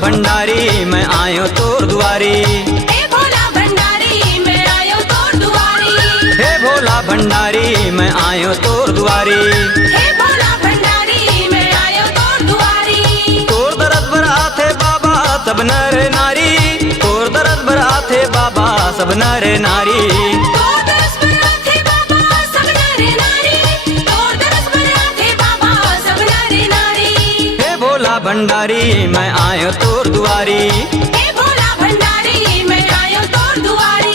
भंडारी मैं आयो तोर दुआरी। हे भोला भंडारी मैं आयो तोर दुआरी। हे भोला भंडारी मैं आयो तोर दुआरी। हे भोला भंडारी मैं आयो तोर दुआरी। तोर दरद भरा थे बाबा सब नर नारी। तोर दरद भरा थे बाबा सब नर नारी। तोर दरस भरा थे बाबा सब नर नारी। तोर दरस भरा थे बाबा सब नर नारी। हे भोला भंडारी मैं आयो तोर दुआरी। हे भोला भंडारी मैं आयो तोर दुआरी।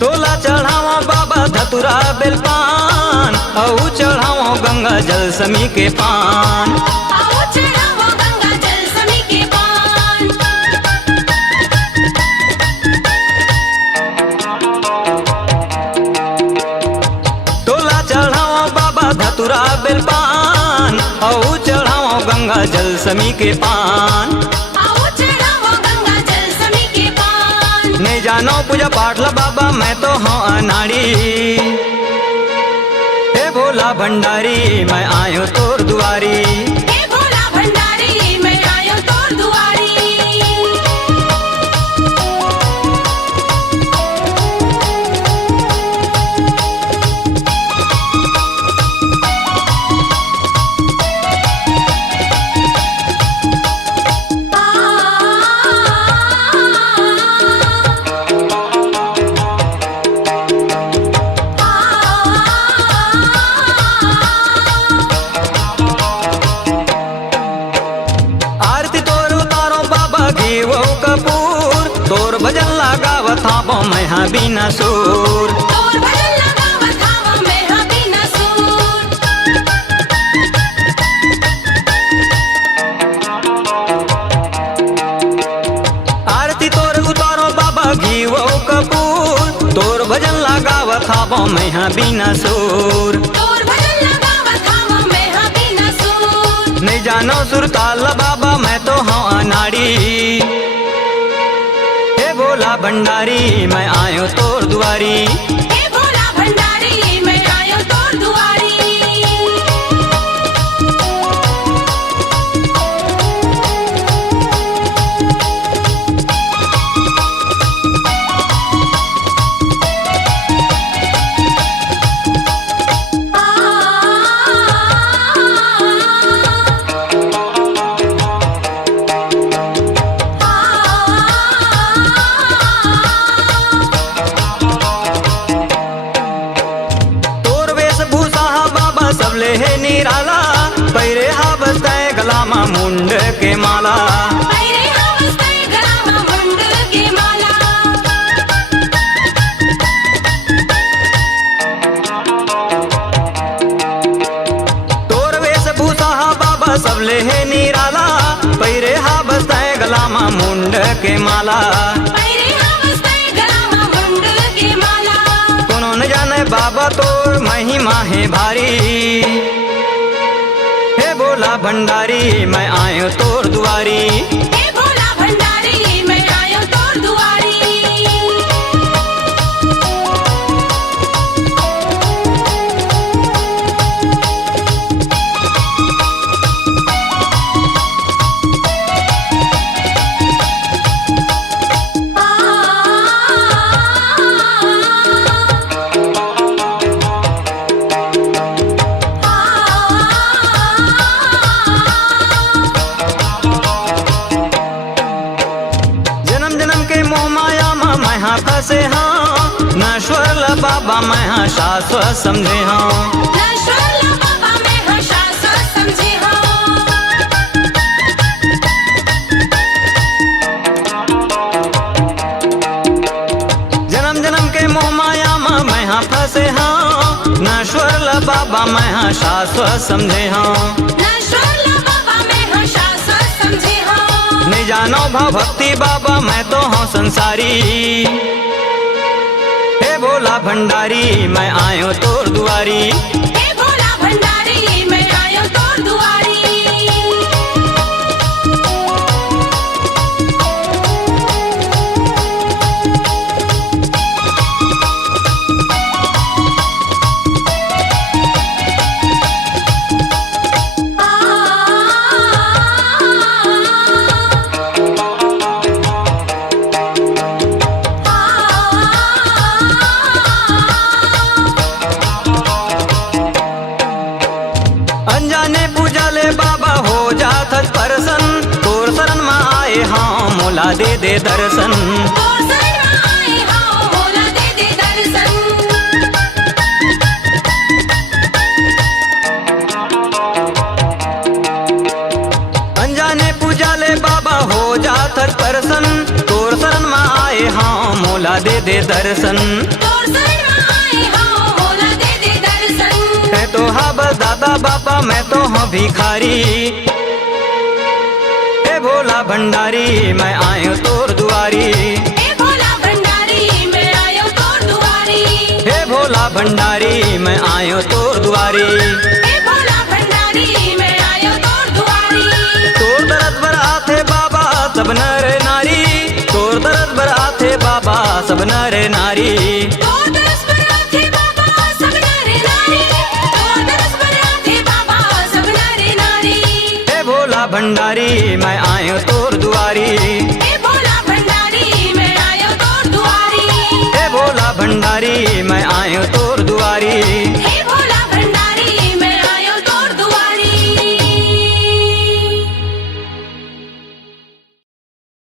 तोला चढ़ावा बाबा धतुरा बेलपान औ चढ़ावा गंगा जल समी के पान। आओ चढ़ावो गंगा जल समी के पान। तोला चढ़ावा बाबा धतुरा बेलपान औ चढ़ावा गंगा जल समी के पान। आओ चढ़ावो गंगा जल समी के पान। नहीं जानो पूजा पाठ ला बाबा मैं तो हाँ अनाड़ी। हे भोला भंडारी मैं आयो तोर दुआरी। हे भोला भंडारी मैं आयो तोर दुआरी। आरती तोर उतारो बाबा घी वो कपूर। तोर भजन लगावत हाँ मैं हाँ बिना सूर। तोर भजन लगावत हावा मैं हाँ बिना सूर। आरती तोर उतारो बाबा घी वो कपूर। तोर भजन लगावत हाँ मैं हाँ बिना सूर। तोर भजन लगावत हावा मैं हाँ बिना सूर। नहीं जानो सुरताल बाबा मैं तो हाँ अनाड़ी। हे भोला भंडारी मैं आयो तोर दुआरी। हे भोला भंडारी मैं आयो तोर दुआरी। तोर वेशभूषा हा बाबा सबले है निराला। पैरे हा बस्ताए गला मा मुंड के माला। पैरे हावस्ते गलामा मुंड के माला। तोर वेशभूषा हा बाबा सबले है निराला। पैरे हा बस्ताए गला मा मुंड के माला। पैरे हावस्ते गलामा मुंड के माला। कोनो न जाने बाबा तोर महिमा है भारी। हे भोला भंडारी मैं आयो तोर दुआरी। हे भोला भंडारी मैं आयो तोर दुआरी। जन्म जन्म के मोह माया मा मैं हाँ फंसे हाँ। नश्वर ला बाबा मैं हाँ शाश्वत समझे हाँ। नश्वरला बाबा मैं हाँ शाश्वत समझे हाँ। जन्म जन्म के मोह माया मा मैं हाँ फंसे हाँ। नश्वर ला बाबा मैं हाँ शाश्वत समझे हाँ। नश्वरला बाबा मैं हाँ शाश्वत समझे हाँ। जानो भाव भक्ति बाबा मैं तो हूँ संसारी। हे भोला भंडारी मैं आयो तोर दुआरी। हे भोला भंडारी मैं आयो तोर दुआरी। अनजाने पूजा ले बाबा हो जात परसन, तोर शरण में आए हाँ मोला दे दे दर्शन। तोर शरण में आए हाँ मोला दे दे दर्शन। अनजाने पूजा ले बाबा हो जात परसन, तोर शरण में आए हाँ मोला दे दे दर्शन। तोर शरण में आए हाँ मोला दे दे दर्शन। है तो हाँ बस दादा बाबा मैं तो हूँ भिखारी। हे भोला भंडारी मैं आयो तोर दुआरी। हे भोला भंडारी मैं आयो तोर दुआरी। हे भोला भंडारी मैं आयो तोर दुआरी। हे भोला भंडारी मैं आयो तोर दुआरी। तोर दरद बर आथे बाबा सब नर नारी, तोर दरद बर आथे बाबा सब नर नारी। तोर दरस पर आथे बाबा सब नर नारी। तोर दरस पर आथे बाबा सब नर नारी। हे भोला भंडारी मैं आयो तोर दुआरी।